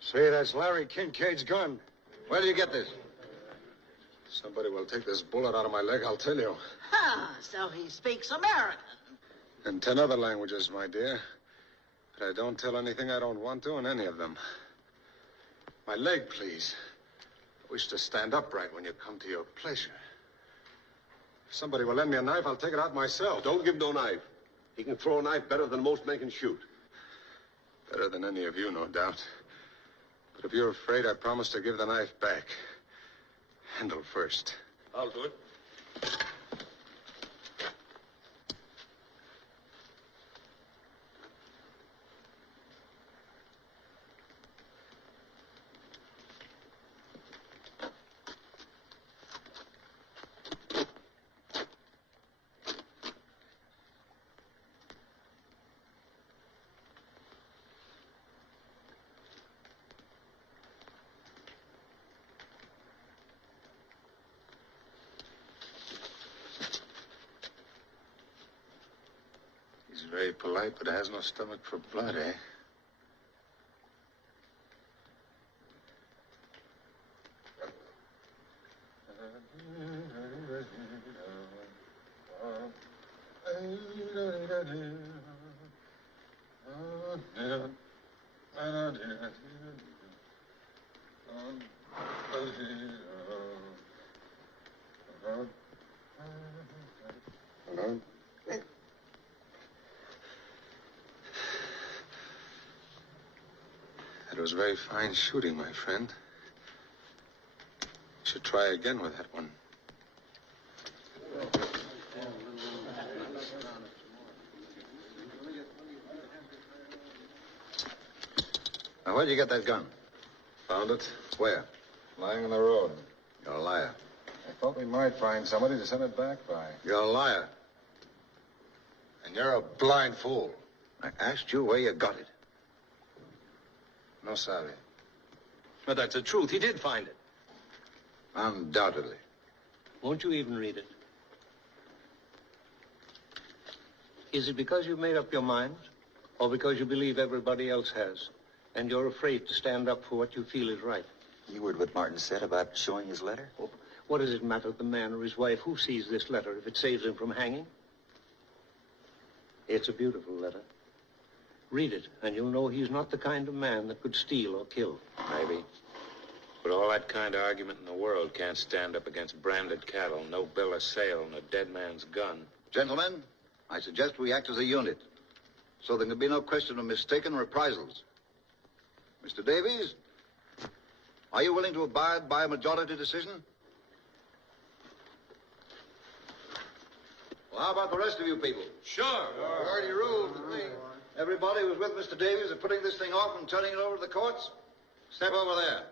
Say, that's Larry Kincaid's gun. Where do you get this? Somebody will take this bullet out of my leg, I'll tell you. Ah, so he speaks American. And 10 other languages, my dear. But I don't tell anything I don't want to in any of them. My leg, please. I wish to stand upright when you come to your pleasure. If somebody will lend me a knife, I'll take it out myself. Don't give him no knife. He can throw a knife better than most men can shoot. Better than any of you, no doubt. But if you're afraid, I promise to give the knife back. Handle first. I'll do it. He's very polite, but has no stomach for blood, eh? That was very fine shooting, my friend. You should try again with that one. Now, where'd you get that gun? Found it? Where? Lying on the road. You're a liar. I thought we might find somebody to send it back by. You're a liar. And you're a blind fool. I asked you where you got it. No sabe. But that's the truth. He did find it. Undoubtedly. Won't you even read it? Is it because you've made up your mind, or because you believe everybody else has, and you're afraid to stand up for what you feel is right? You heard what Martin said about showing his letter? What does it matter to the man or his wife who sees this letter if it saves him from hanging? It's a beautiful letter. Read it, and you'll know he's not the kind of man that could steal or kill. Maybe. But all that kind of argument in the world can't stand up against branded cattle, no bill of sale, and a dead man's gun. Gentlemen, I suggest we act as a unit, so there can be no question of mistaken reprisals. Mr. Davies, are you willing to abide by a majority decision? Well, how about the rest of you people? Sure. You already ruled with me. Everybody who's with Mr. Davies in putting this thing off and turning it over to the courts, step over there.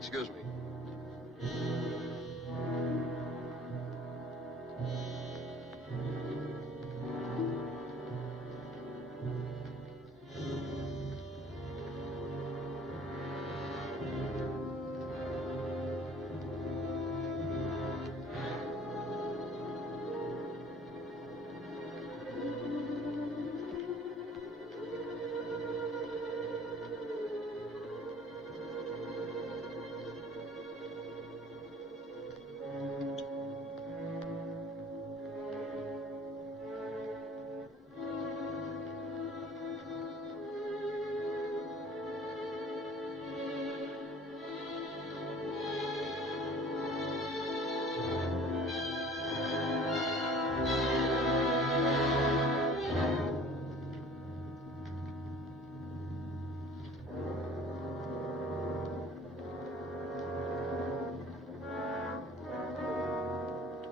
Excuse me.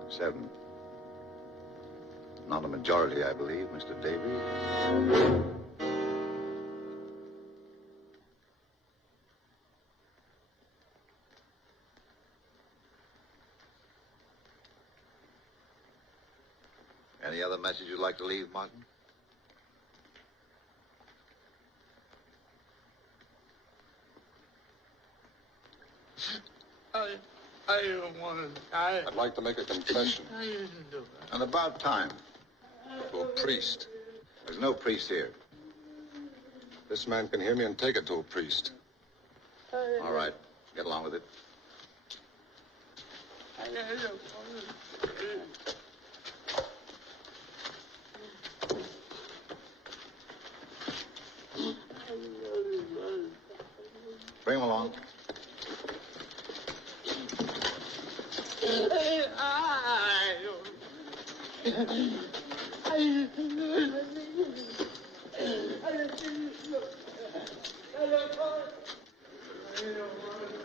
Seven. Not a majority, I believe, Mr. Davies. Any other message you'd like to leave, Martin? I don't want to die. I'd like to make a confession. I didn't do it. And about time. To a priest. There's no priest here. This man can hear me and take it to a priest. All right. Get along with it. Bring him along.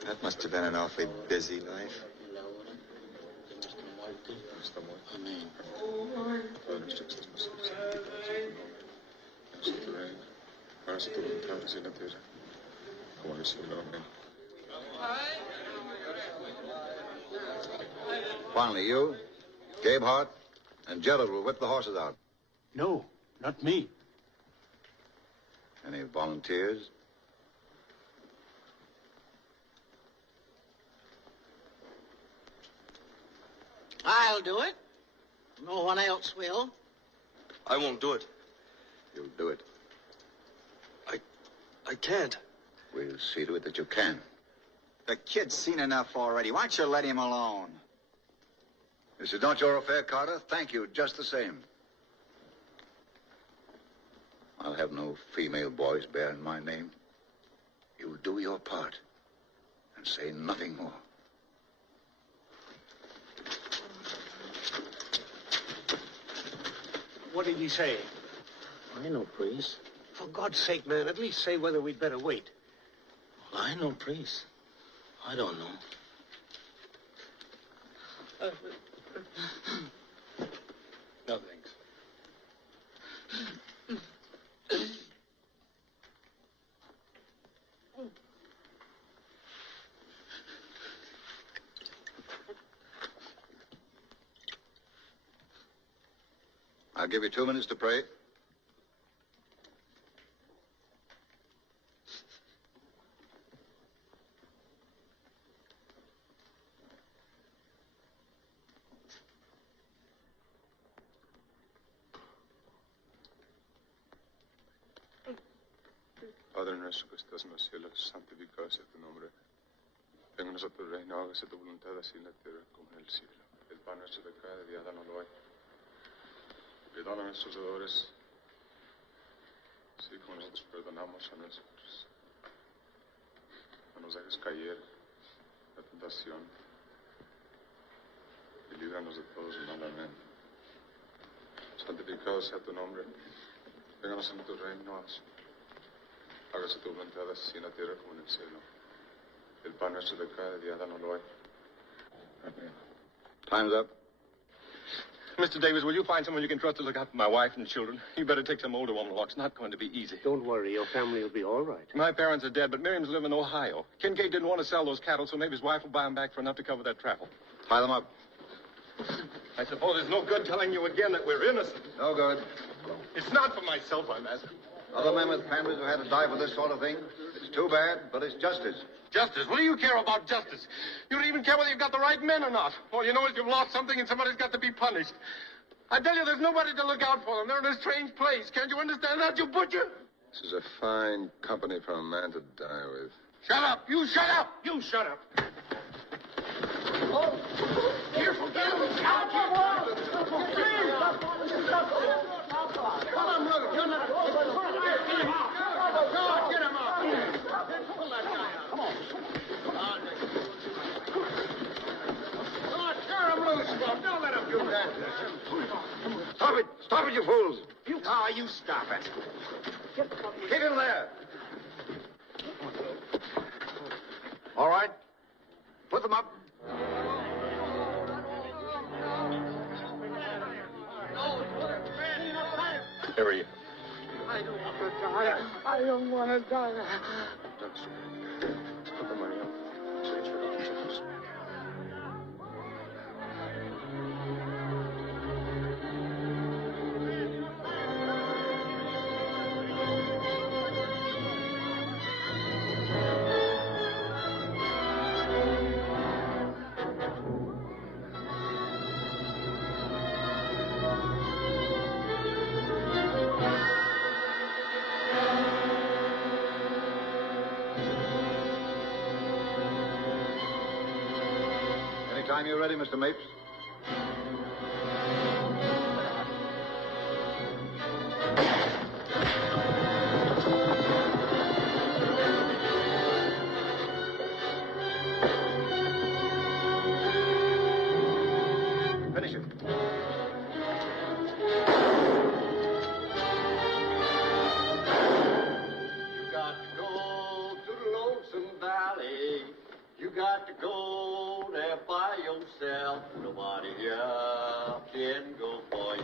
That must have been an awfully busy life. Finally, you, Gabe Hart, and Gerald will whip the horses out. No, not me. Any volunteers? I'll do it. No one else will. I won't do it. You'll do it. I can't. We'll see to it that you can. The kid's seen enough already. Why don't you let him alone? This is not your affair, Carter. Thank you, just the same. I'll have no female boys bearing my name. You'll do your part. And say nothing more. What did he say? I know, priest. For God's sake, man, at least say whether we'd better wait. Well, I know, priest. I don't know. No, thanks. I'll give you 2 minutes to pray. Padre nuestro que estás en los cielos, santificado sea tu nombre. Venga a nosotros tu reino, hágase tu voluntad así en la tierra como en el cielo. El pan nuestro de cada día, dánoslo hoy. Perdona a nuestros deudores, así como nosotros perdonamos a nosotros. No nos dejes caer en la tentación y líbranos de todos el mal. Amén. Santificado sea tu nombre. Vénganos en tu reino. Hágase tu voluntad así en la tierra como en el cielo. El pan nuestro de cada día, dánoslo hoy. Amén. Time's up. Mr. Davis, will you find someone you can trust to look after my wife and children? You better take some older woman along. It's not going to be easy. Don't worry, your family will be all right. My parents are dead, but Miriam's live in Ohio. Kincaid didn't want to sell those cattle, so maybe his wife will buy them back for enough to cover that travel. Tie them up. I suppose it's no good telling you again that we're innocent. No good. It's not for myself I'm asking. Other men with families who had to die for this sort of thing. It's too bad, but it's justice. Justice? What do you care about justice? You don't even care whether you've got the right men or not. All you know is you've lost something and somebody's got to be punished. I tell you, there's nobody to look out for them. They're in a strange place. Can't you understand that, you butcher? This is a fine company for a man to die with. Shut up! You shut up! You shut up! Oh, careful, get him! Out, come on! Please! Come on, brother! Get him out! Get him out! Pull that guy out! Come on! Tear him loose, Bob! Don't let him do that! Stop it! Stop it, you fools! You stop it. Keep him there! All right. Put them up. Where are you? I don't want to die. I don't want to die. Put the money on. Change for the Anytime you're ready, Mr. Mapes. Finish it. You got to go to the Lonesome Valley. You got to go there by yourself. Nobody else can go for you.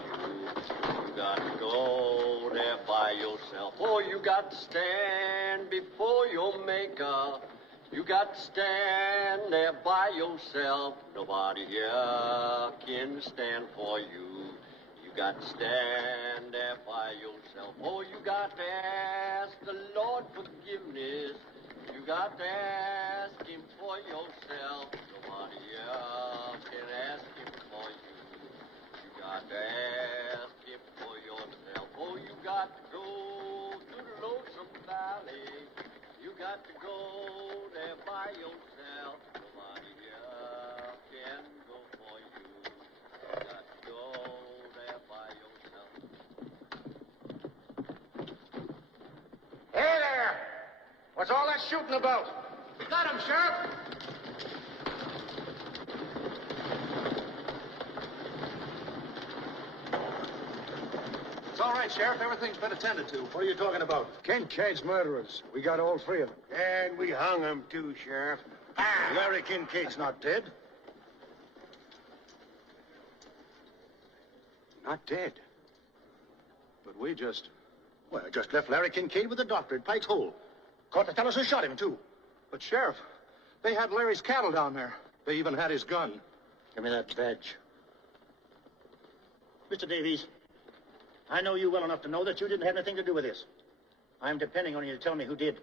You got to go there by yourself. Oh, you got to stand before your maker. You got to stand there by yourself. Nobody else can stand for you. You got to stand there by yourself. Oh, you got to ask the Lord forgiveness. You got to ask him for yourself. Nobody else can ask him for you. You got to ask him for yourself. Oh, you got to go to the Lonesome Valley. You got to go there by yourself. Nobody else can go for you. You got to go there by yourself. Hey there! What's all that shooting about? We got him, Sheriff. It's all right, Sheriff. Everything's been attended to. What are you talking about? Kincaid's murderers. We got all three of them. And we hung them too, Sheriff. Larry Kincaid's not dead. Not dead. But we just left Larry Kincaid with the doctor at Pike's Hole. Caught the fellows who shot him, too. But, Sheriff, they had Larry's cattle down there. They even had his gun. Give me that badge. Mr. Davies, I know you well enough to know that you didn't have anything to do with this. I'm depending on you to tell me who did.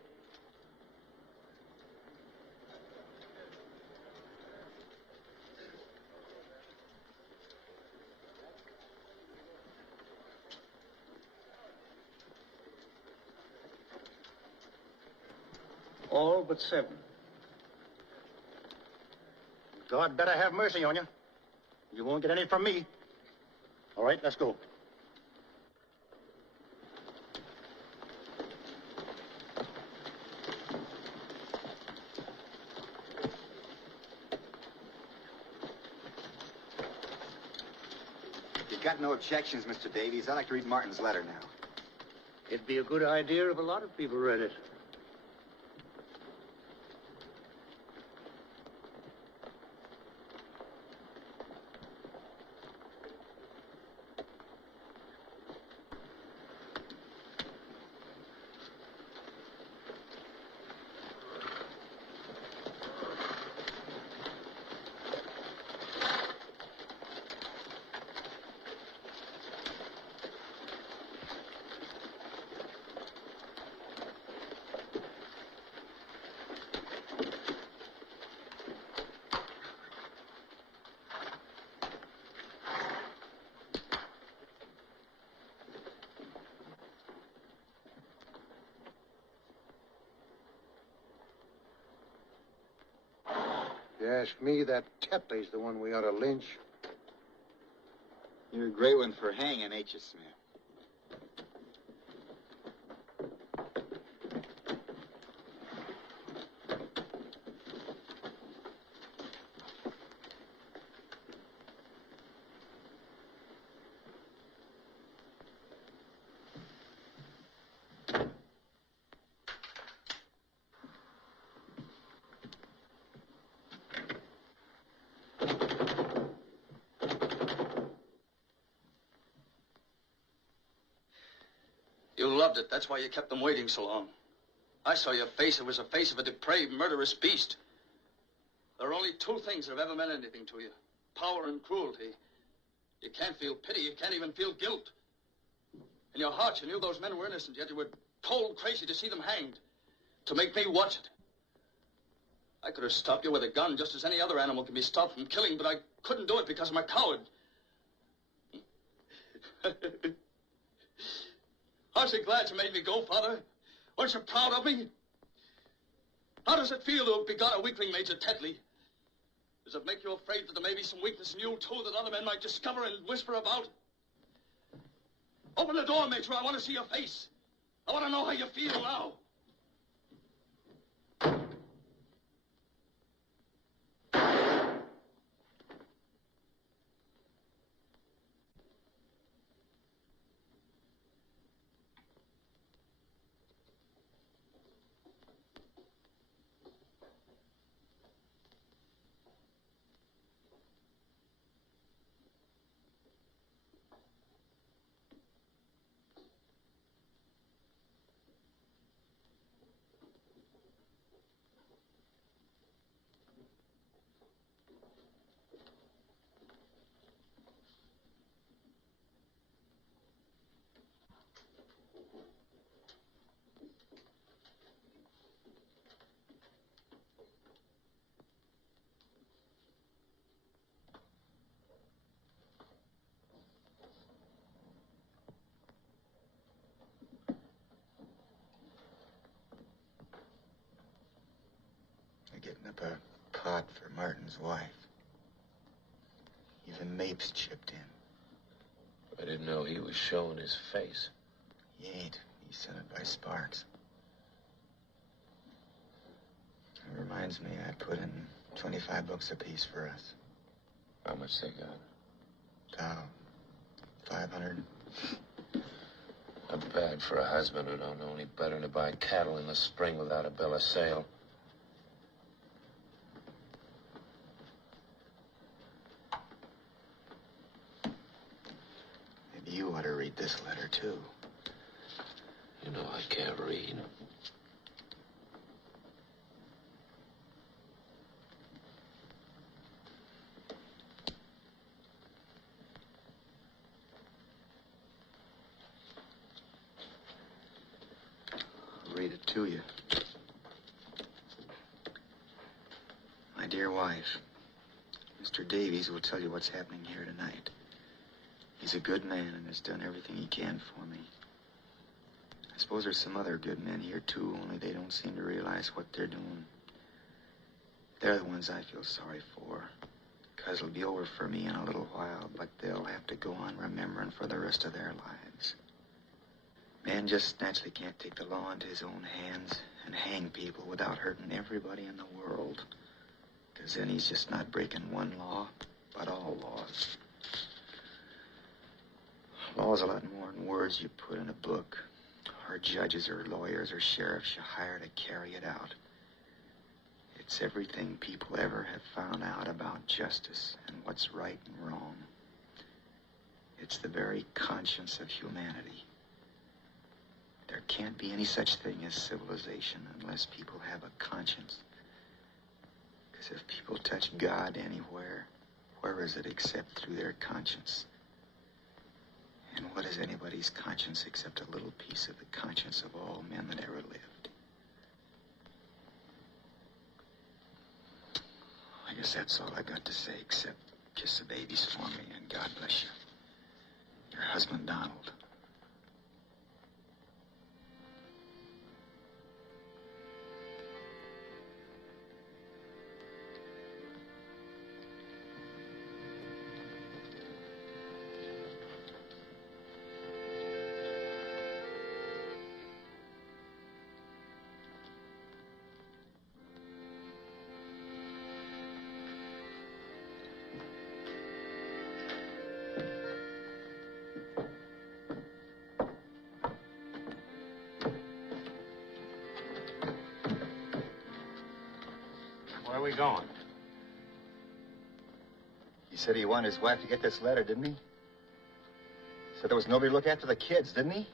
All but 7. God better have mercy on you. You won't get any from me. All right, let's go. If you've got no objections, Mr. Davies, I'd like to read Martin's letter now. It'd be a good idea if a lot of people read it. If you ask me, that Tetley's the one we ought to lynch. You're a great one for hanging, ain't you, Smith? You loved it. That's why you kept them waiting so long. I saw your face. It was the face of a depraved, murderous beast. There are only 2 things that have ever meant anything to you. Power and cruelty. You can't feel pity. You can't even feel guilt. In your heart, you knew those men were innocent, yet you were cold crazy to see them hanged. To make me watch it. I could have stopped you with a gun, just as any other animal can be stopped from killing, but I couldn't do it because I'm a coward. Aren't you glad you made me go, Father? Aren't you proud of me? How does it feel to have begot a weakling, Major Tetley? Does it make you afraid that there may be some weakness in you, too, that other men might discover and whisper about? Open the door, Major. I want to see your face. I want to know how you feel now. Getting up a pot for Martin's wife. Even Mapes chipped in. I didn't know he was showing his face. He ain't. He's sent it by Sparks. reminds me, I put in 25 bucks apiece for us. How much they got? Dow. 500. Not bad for a husband who don't know any better than to buy cattle in the spring without a bill of sale. Maybe you ought to read this letter, too. You know I can't read. I'll read it to you. My dear wife, Mr. Davies will tell you what's happening here tonight. He's a good man and has done everything he can for me. I suppose there's some other good men here, too, only they don't seem to realize what they're doing. They're the ones I feel sorry for, because it'll be over for me in a little while, but they'll have to go on remembering for the rest of their lives. Man just naturally can't take the law into his own hands and hang people without hurting everybody in the world, because then he's just not breaking one law, but all laws. Law's a lot more than words you put in a book, or judges or lawyers or sheriffs you hire to carry it out. It's everything people ever have found out about justice and what's right and wrong. It's the very conscience of humanity. There can't be any such thing as civilization unless people have a conscience. Because if people touch God anywhere, where is it except through their conscience? And what is anybody's conscience except a little piece of the conscience of all men that ever lived? I guess that's all I got to say, except kiss the babies for me, and God bless you. Your husband, Donald. Where are we going? He said he wanted his wife to get this letter, didn't he? Said there was nobody to look after the kids, didn't he?